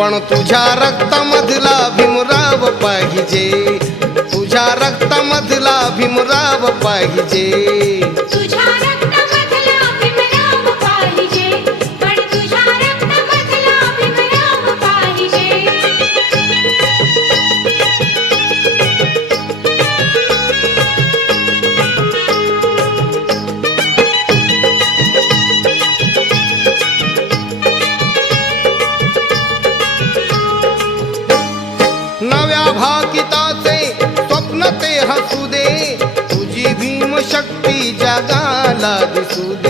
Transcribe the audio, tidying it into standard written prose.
पण तुझ्या रक्तामधला भीमराव पाहिजे, तुझ्या रक्तामधला भीमराव पाहिजे, तुझ्या रक्तामधला भीमराव पाहिजे, पण तुझ्या रक्तामधला भीमराव पाहिजे. नव्या भाकिताचे स्वप्न ते हसू दे, तुझी भीमशक्ती जगाला दिसू दे.